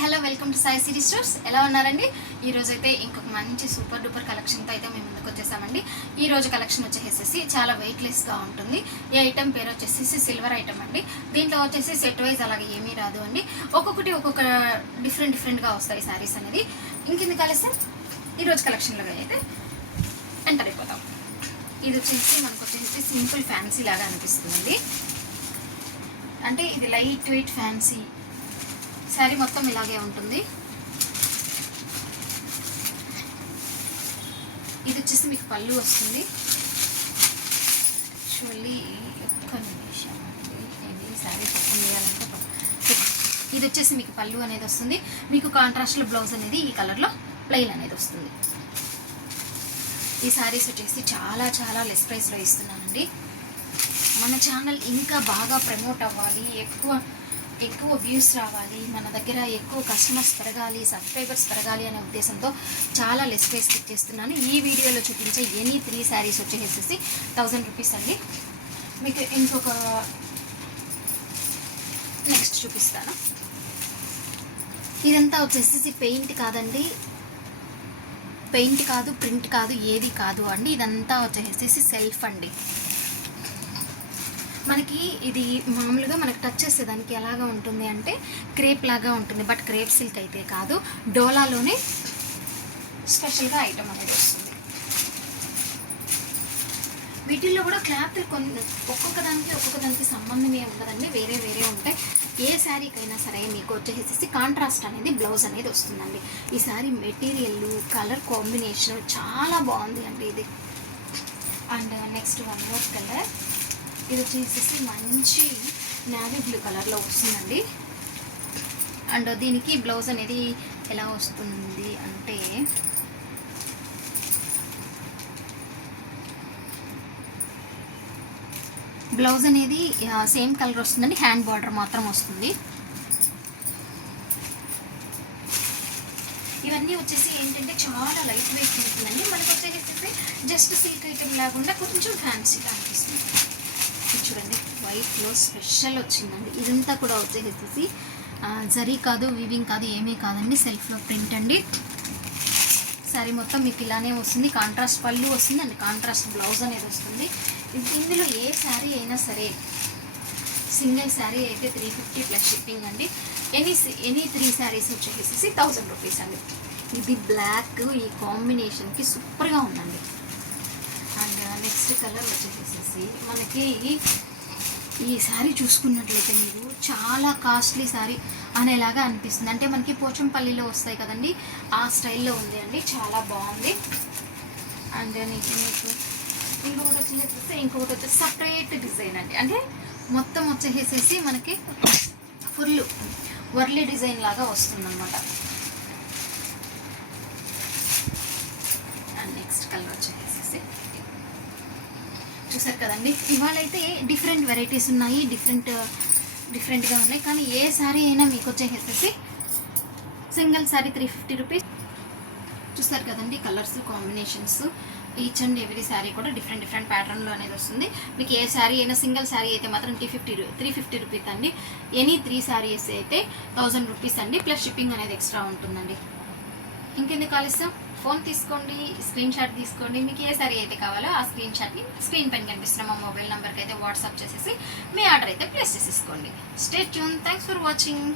Hello welcome to Sai city stores. ఎలా ఉన్నారండి? ఈ రోజు అయితే ఇంకొక మంచి సూపర్ డూపర్ కలెక్షన్తో అయితే మేము ముందుకు వచ్చేసామండి. ఈ రోజు కలెక్షన్ వచ్చేసేసి చాలా వెయిట్లెస్గా ఉంటుంది. ఈ ఐటమ్ పేరు వచ్చేసి సిల్వర్ ఐటమ్ అండి. దీంట్లో వచ్చేసి సెట్ వైజ్ అలాగే ఏమీ రాదు అండి. ఒక్కొక్కటి ఒక్కొక్క డిఫరెంట్గా వస్తాయి శారీస్ అనేది. ఇంకెందుకు కలిస్తే ఈరోజు కలెక్షన్లో అయితే ఎంటర్ అయిపోతాం. ఇది వచ్చేసి మనకు వచ్చేసి సింపుల్ ఫ్యాన్సీ లాగా అనిపిస్తుంది. అంటే ఇది లైట్ వెయిట్ ఫ్యాన్సీ శారీ మొత్తం ఇలాగే ఉంటుంది. ఇది వచ్చేసి మీకు పళ్ళు వస్తుంది. యాక్చువల్లీ ఒక్క నిమిషం అండి, ఇది శారీ ఓపెన్ చేయాలంటే ఇది వచ్చేసి మీకు పళ్ళు అనేది వస్తుంది. మీకు కాంట్రాస్ట్లో బ్లౌజ్ అనేది ఈ కలర్లో ప్లెయిన్ అనేది వస్తుంది. ఈ శారీస్ వచ్చేసి చాలా చాలా లెస్ ప్రైస్లో ఇస్తున్నానండి. మన ఛానల్ ఇంకా బాగా ప్రమోట్ అవ్వాలి, ఎక్కువ వ్యూస్ రావాలి, మన దగ్గర ఎక్కువ కస్టమర్స్ పెరగాలి, సబ్స్క్రైబర్స్ పెరగాలి అనే ఉద్దేశంతో చాలా లెస్ ప్రైస్కి ఇచ్చేస్తున్నాను. ఈ వీడియోలో చూపించే ఎనీ 3 శారీస్ వచ్చేసేసి 1000 రూపీస్ అండి. మీకు ఇంకొక నెక్స్ట్ చూపిస్తాను. ఇదంతా వచ్చేసి పెయింట్ కాదండి, పెయింట్ కాదు, ప్రింట్ కాదు, ఏది కాదు అండి. ఇదంతా వచ్చేసేసి సెల్ఫ్ అండి. మనకి ఇది మామూలుగా మనకు టచ్ చేసేదానికి ఎలాగా ఉంటుంది అంటే క్రేప్ లాగా ఉంటుంది. బట్ క్రేప్ సిల్క్ అయితే కాదు, డోలాలోనే స్పెషల్గా ఐటమ్ అనేది వస్తుంది. వీటిల్లో కూడా క్లాత్ ఒక్కొక్క దానికి సంబంధమే ఉండదండి, వేరే వేరే ఉంటాయి. ఏ శారీకైనా సరే మీకు వచ్చేసేసి కాంట్రాస్ట్ అనేది బ్లౌజ్ అనేది వస్తుందండి. ఈ శారీ మెటీరియల్ కలర్ కాంబినేషన్ చాలా బాగుంది అండి ఇది. And next one more colour, ఇది వచ్చేసి మంచి నావీ బ్లూ కలర్లో వస్తుందండి. అండ్ దీనికి బ్లౌజ్ అనేది ఎలా వస్తుంది అంటే బ్లౌజ్ అనేది సేమ్ కలర్ వస్తుందండి, హ్యాండ్ బార్డర్ మాత్రం వస్తుంది. ఇవన్నీ వచ్చేసి ఏంటంటే చాలా లైట్ వెయిట్ ఉంటుందండి. మనకు వచ్చేసి జస్ట్ సిల్క్ ఐటమ్ లేకుండా కొంచెం ఫ్యాన్సీగా అనిపిస్తుంది. చూడండి, వైట్లో స్పెషల్ వచ్చిందండి. ఇదంతా కూడా వచ్చేసేసి జరీ కాదు, వీవింగ్ కాదు, ఏమీ కాదండి, సెల్ఫ్లో ప్రింట్ అండి. శారీ మొత్తం మీకు ఇలానే వస్తుంది. కాంట్రాస్ట్ పళ్ళు వస్తుంది అండ్ కాంట్రాస్ట్ బ్లౌజ్ అనేది వస్తుంది. ఇందులో ఏ శారీ అయినా సరే, సింగిల్ శారీ అయితే 350 ప్లస్ షిప్పింగ్ అండి. ఎనీ 3 శారీస్ వచ్చేసేసి 1000 రూపీస్ అండి. ఇది బ్లాక్ ఈ కాంబినేషన్కి సూపర్గా ఉందండి. అండ్ నెక్స్ట్ కలర్ వచ్చేసేసి మనకి ఈ శారీ చూసుకున్నట్లయితే మీరు చాలా కాస్ట్లీ శారీ అనేలాగా అనిపిస్తుంది. అంటే మనకి పోచంపల్లిలో వస్తాయి కదండి, ఆ స్టైల్లో ఉంది అండి, చాలా బాగుంది. అండ్ మీకు ఇంకొకటి వచ్చేసి సపరేట్ డిజైన్ అండి. అంటే మొత్తం వచ్చేసేసి మనకి ఫుల్ వర్లీ డిజైన్ లాగా వస్తుందన్నమాట. అండ్ నెక్స్ట్ కలర్ వచ్చేసేసి చూసారు కదండి. ఇవాళ అయితే డిఫరెంట్ వెరైటీస్ ఉన్నాయి, డిఫరెంట్గా ఉన్నాయి. కానీ ఏ శారీ అయినా మీకు వచ్చేసేసి సింగిల్ శారీ 350 రూపీస్. చూస్తారు కదండి, colours combinations each and every sari కూడా డిఫరెంట్ ప్యాటర్న్లో అనేది వస్తుంది. మీకు ఏ శారీ అయినా సింగిల్ శారీ అయితే మాత్రం 350 రూపీస్ అండి. ఎనీ 3 శారీస్ అయితే 1000 రూపీస్ అండి, ప్లస్ షిప్పింగ్ అనేది ఎక్స్ట్రా ఉంటుందండి. ఇంకెందుకు కాలుస్తాం, ఫోన్ తీసుకోండి, స్క్రీన్ షాట్ తీసుకోండి. మీకు ఏ సారీ అయితే కావాలో ఆ స్క్రీన్ షాట్ని స్క్రీన్ పైన కనిపిస్తున్న మా మొబైల్ నెంబర్కి అయితే వాట్సాప్ చేసేసి మీ ఆర్డర్ అయితే ప్లేస్ చేసేసుకోండి. Stay tune. Thanks for watching.